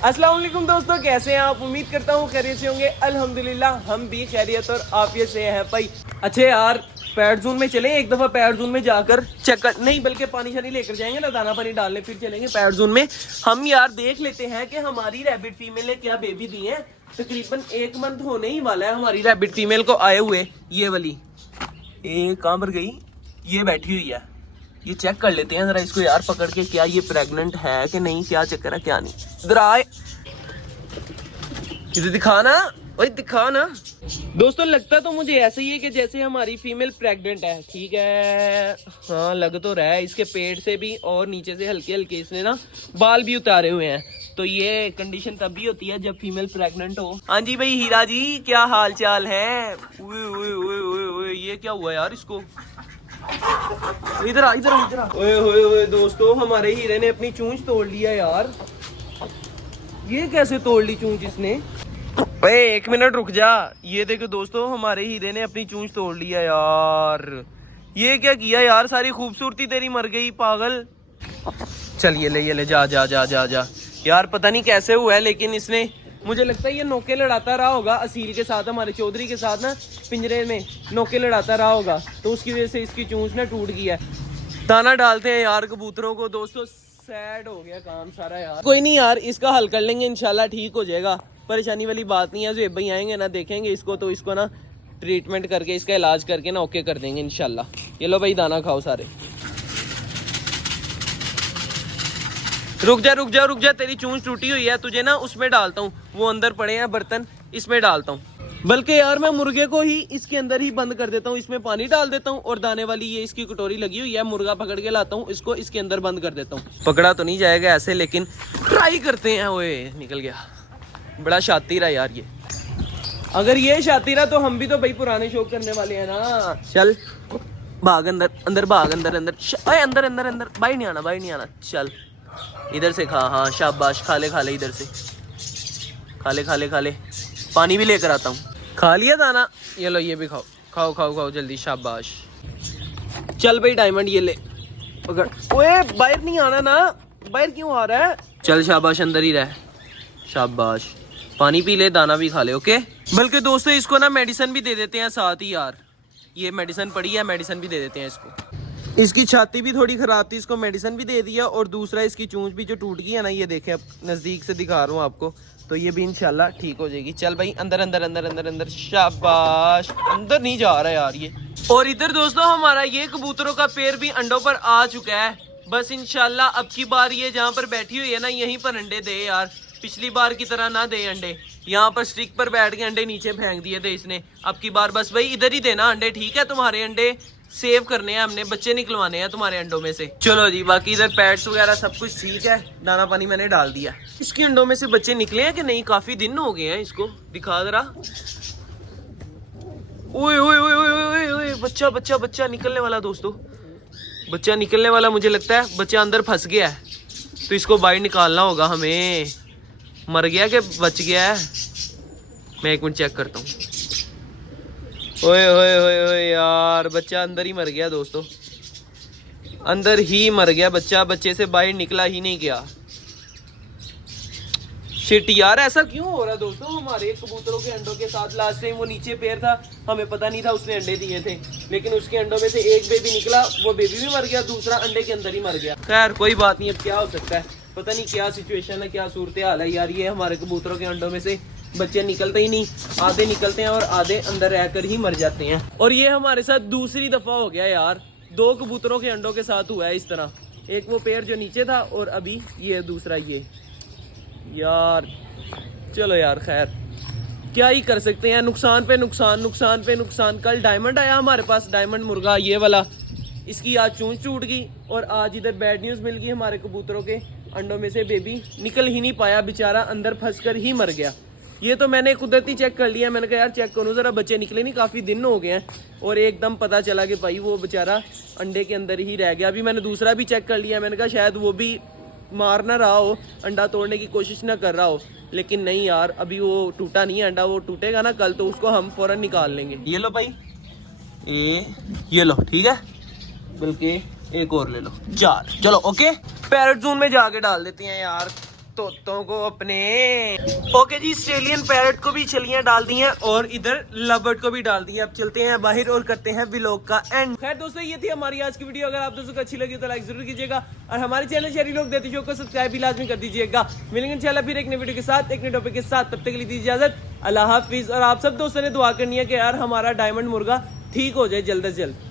अस्सलाम वालेकुम दोस्तों, कैसे हैं आप? उम्मीद करता हूँ खैरियत से होंगे। अल्हम्दुलिल्लाह हम भी खैरियत और आफियत से हैं भाई। अच्छे यार, पैड जोन में चलें एक दफ़ा। पैड जोन में जाकर चेक कर, नहीं बल्कि पानी शानी लेकर जाएंगे ना, दाना पानी डालने, फिर चलेंगे पैड जोन में। हम यार देख लेते हैं कि हमारी रैबिट फीमेल ने क्या बेबी दी है। तकरीबन 1 मंथ होने ही वाला है हमारी रैबिट फीमेल को आए हुए। ये वाली कहाँ पर गई? ये बैठी हुई है। ये चेक कर लेते हैं जरा इसको यार पकड़ के, क्या ये प्रेग्नेंट है कि नहीं, क्या चक्कर है क्या नहीं। इधर आए, इधर दिखाना भाई, दिखाना। दोस्तों लगता तो मुझे ऐसे ही है कि जैसे हमारी फीमेल प्रेग्नेंट है। ठीक है, हाँ लग तो रहा है। इसके पेट से भी और नीचे से हल्के हल्के इसने ना बाल भी उतारे हुए हैं। तो ये कंडीशन तब भी होती है जब फीमेल प्रेग्नेंट हो। हाँ जी भाई हीरा जी, क्या हाल चाल है? उए उए उए उए उए, ये क्या हुआ यार इसको? इधर आ, इधर आ, इधर आ। ओए ओए ओए दोस्तों, हमारे हीरे ने अपनी चूंच तोड़ लिया यार। ये कैसे तोड़ ली चूंच इसने? ओए 1 मिनट रुक जा। ये देखो दोस्तों, हमारे हीरे ने अपनी चूंच तोड़ लिया यार। ये क्या किया यार? सारी खूबसूरती तेरी मर गई पागल। चल ये ले जा जा जा जा जा। यार पता नहीं कैसे हुआ है, लेकिन इसने, मुझे लगता है ये नौके लड़ाता रहा होगा असील के साथ, हमारे चौधरी के साथ ना पिंजरे में नौके लड़ाता रहा होगा, तो उसकी वजह से इसकी चूंच ना टूट गई है। दाना डालते हैं यार कबूतरों को। दोस्तों सैड हो गया काम सारा यार। कोई नहीं यार, इसका हल कर लेंगे, इंशाल्लाह ठीक हो जाएगा। परेशानी वाली बात नहीं है। जो भाई आएंगे ना, देखेंगे इसको तो इसको ना ट्रीटमेंट करके, इसका इलाज करके ना ओके कर देंगे इंशाल्लाह। ये लो भाई दाना खाओ सारे। रुक जा रुक जा रुक जा, तेरी चूंच टूटी हुई है, तुझे ना उसमें डालता हूँ। वो अंदर पड़े हैं बर्तन, इसमें डालता हूँ। बल्कि यार मैं मुर्गे को ही इसके अंदर ही बंद कर देता हूँ, इसमें पानी डाल देता हूँ और दाने वाली ये इसकी कटोरी लगी हुई है, मुर्गा पकड़ के लाता हूँ, इसको इसके अंदर बंद कर देता हूँ। पकड़ा तो नहीं जाएगा ऐसे, लेकिन ट्राई करते हैं। ओए निकल गया, बड़ा शातिर है यार ये। अगर ये शातिर है तो हम भी तो भाई पुराने शौक करने वाले हैं ना। चल भाग अंदर, अंदर भाग, अंदर अंदर, अंदर अंदर अंदर। बाहर नहीं आना, बाहर नहीं आना। चल इधर से खा, हाँ शाबाश, खा ले इधर से, खा ले। पानी भी लेकर आता हूँ। खा लिया दाना? ये लो ये भी खाओ, खाओ खाओ खाओ जल्दी, शाबाश। चल भाई डायमंड ये ले पकड़। ओए बाहर नहीं आना ना, बाहर क्यों आ रहा है? चल शाबाश, अंदर ही रह, शाबाश। पानी पी ले, दाना भी खा ले, ओके। बल्कि दोस्तों इसको ना मेडिसिन भी दे देते हैं साथ ही यार। ये मेडिसिन पड़ी है, मेडिसिन भी दे देते हैं इसको। इसकी छाती भी थोड़ी खराब थी, इसको मेडिसिन भी दे दिया। और दूसरा इसकी चूंच भी जो टूट गई है ना, ये देखें, अब नजदीक से दिखा रहा हूँ आपको, तो ये भी इंशाल्लाह ठीक हो जाएगी। चल भाई अंदर अंदर अंदर अंदर अंदर, शाबाश। अंदर नहीं जा रहा यार ये। और इधर दोस्तों हमारा ये कबूतरों का पेड़ भी अंडों पर आ चुका है। बस इंशाल्लाह अब की बार ये जहाँ पर बैठी हुई है ना, यहीं पर अंडे दे यार। पिछली बार की तरह ना दे अंडे, यहाँ पर स्टिक पर बैठ के अंडे नीचे फेंक दिए थे इसने। अब की बार बस भाई इधर ही देना अंडे, ठीक है? तुम्हारे अंडे सेव करने हैं हमने, बच्चे निकलवाने हैं तुम्हारे अंडों में से। चलो जी, बाकी इधर पैड्स वगैरह सब कुछ ठीक है, दाना पानी मैंने डाल दिया। इसके अंडों में से बच्चे निकले हैं कि नहीं? काफी दिन हो गए हैं, इसको दिखा जरा। ओए ओए ओए ओए ओए, बच्चा बच्चा बच्चा निकलने वाला दोस्तों, बच्चा निकलने वाला। मुझे लगता है बच्चा अंदर फंस गया है, तो इसको बाहर निकालना होगा हमें। मर गया कि बच गया है? मैं 1 मिनट चेक करता हूँ। ओए ओए ओए ओए यार, बच्चा अंदर ही मर गया दोस्तों, अंदर ही मर गया बच्चा, बच्चे से बाहर निकला ही नहीं गया। शिट यार, ऐसा क्यों हो रहा दोस्तों हमारे कबूतरों के अंडों के साथ? लास्ट टाइम वो नीचे पैर था, हमें पता नहीं था उसने अंडे दिए थे, लेकिन उसके अंडों में से एक बेबी निकला, वो बेबी भी मर गया, दूसरा अंडे के अंदर ही मर गया। खैर कोई बात नहीं, अब क्या हो सकता है, पता नहीं क्या सिचुएशन है, क्या सूरत हाल है यार। ये हमारे कबूतरों के अंडों में से बच्चे निकलते ही नहीं, आधे निकलते हैं और आधे अंदर रहकर ही मर जाते हैं। और ये हमारे साथ दूसरी दफा हो गया यार, 2 कबूतरों के अंडों के साथ हुआ है इस तरह। एक वो पैर जो नीचे था, और अभी ये दूसरा ये। यार चलो यार, खैर क्या ही कर सकते हैं, नुकसान पे नुकसान, नुकसान पे नुकसान। कल डायमंड आया हमारे पास, डायमंड मुर्गा ये वाला, इसकी आज चूंच टूट गई। और आज इधर बैड न्यूज़ मिल गई, हमारे कबूतरों के अंडों में से बेबी निकल ही नहीं पाया, बेचारा अंदर फंसकर ही मर गया। ये तो मैंने कुदरती चेक कर लिया, मैंने कहा यार चेक करूँ जरा, बच्चे निकले नहीं, काफ़ी दिन हो गए हैं। और एकदम पता चला कि भाई वो बेचारा अंडे के अंदर ही रह गया। अभी मैंने दूसरा भी चेक कर लिया, मैंने कहा शायद वो भी मार ना रहा हो, अंडा तोड़ने की कोशिश ना कर रहा हो, लेकिन नहीं यार, अभी वो टूटा नहीं है अंडा। वो टूटेगा ना कल, तो उसको हम फौरन निकाल लेंगे। ये लो भाई, ये लो, ठीक है, बल्कि एक और ले लो, 4। चलो ओके, पैरेट जोन में जाके डाल देते हैं यार। तोतों को अपने। ओके जी, ऑस्ट्रेलियन पैरट को भी छलियां डाल दी हैं और इधर लवर्ड को भी डाल दी है। अब चलते हैं बाहर और करते हैं व्लॉग का एंड। खैर दोस्तों, ये थी हमारी आज की वीडियो। अगर आप दोस्तों को अच्छी लगी तो लाइक जरूर कीजिएगा और हमारे चैनल शहरी लोग देती शो को सब्सक्राइब भी लाजमी कर दीजिएगा। मिलेंगे इंशाल्लाह फिर एक नई वीडियो के साथ, एक नए टॉपिक के साथ। तब तक के लिए दीजिए इजाजत, अल्लाह हाफिज। और आप सब दोस्तों ने दुआ करनी है कि यार हमारा डायमंड मुर्गा ठीक हो जाए जल्द से जल्द।